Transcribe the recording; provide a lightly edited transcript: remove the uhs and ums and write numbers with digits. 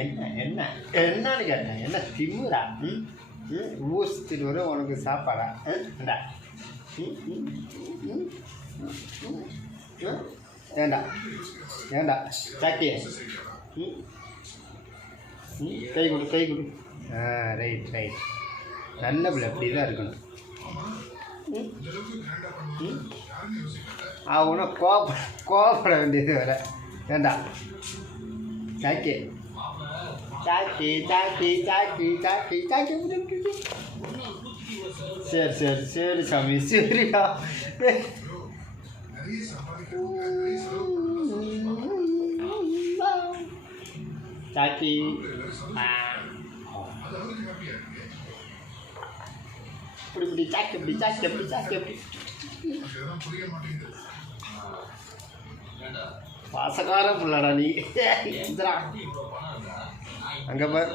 என்ன என்ன என்னன்னு கேட்டேன். என்ன திமுறா? ஊசிட்டு வர உனக்கு சாப்பாடா? ஏண்டா ஏண்டா ஏண்டா சாக்கி கை கொடு கை கொடு. Right right. நல்ல பிள்ளை அப்படி தான் இருக்கணும். அவனை கோபப்பட வேண்டியது வேற. ஏண்டா சாக்கி சாக்கி சாக்கி சாக்கி சாக்கி சாக்கி. சரி சரி சரி சாமி சரியா. சாக்கி இப்படி இப்படி சாக்கி இப்படி சாக்கி அப்படி சாக்கி அப்படி. பாசக்கார பிள்ளடா நீ. அங்கே பார்.